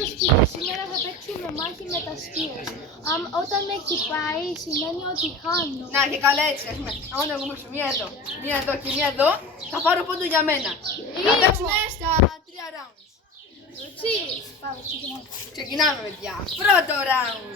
στο σπίτι. Σήμερα θα παίξουμε μάχη με τα σκύλες. Όταν με χτυπάει σημαίνει ότι χάνω. Να και καλά έτσι, ας πούμε. Αν εγώ μου μία εδώ και μία εδώ, θα πάρω πόντο για μένα. Θα παίξουμε στα 3 rounds. Έτσι, πάμε, ξεκινάμε. Ξεκινάμε, παιδιά. Πρώτο round.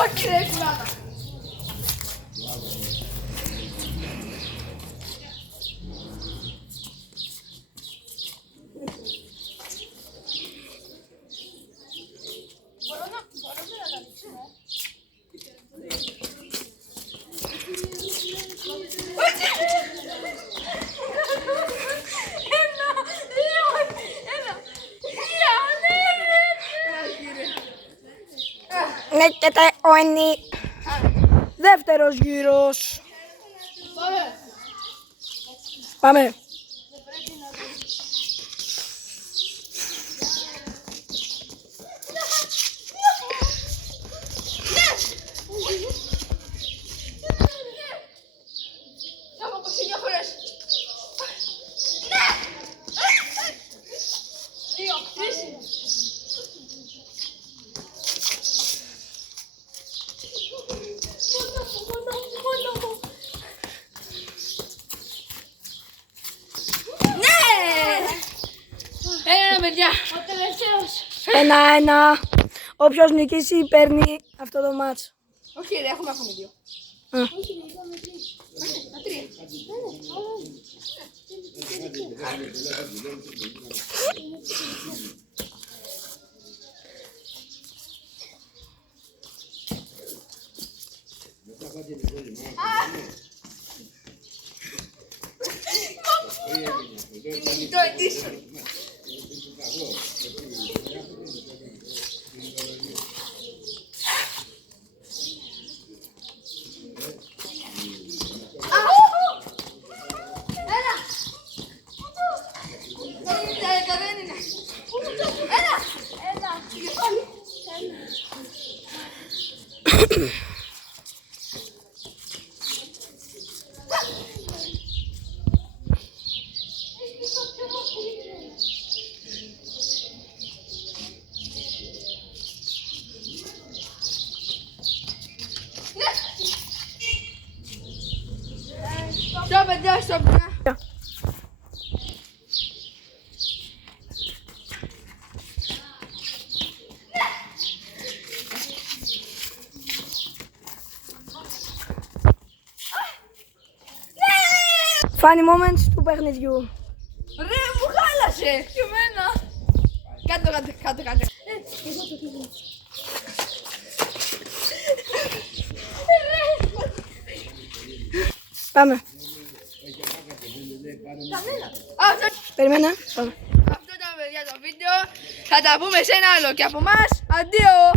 Όχι ρε κουλάτα. Μπορούμε να τα ανοίξουμε. Λέγεται ο δεύτερος γύρος. Πάμε. Παιδιά. Ο τελευταίος. 1-1. Όποιος νικήσει παίρνει αυτό το μάτς. Όχι ρε, έχουμε ακόμη 2. Όχι, δεν είπαμε 3. Τα 3. Κινητό edition. Στοπ, παιδιά, στοπ. Funny moments του παιχνιδιού. Ρε, μου χάλασε. Και εμένα. Κάτω. Πάμε. Περιμένε. Πάμε. Αυτό ήταν, παιδιά, το βίντεο. Θα τα πούμε σε ένα άλλο και από εμάς. Αντίο.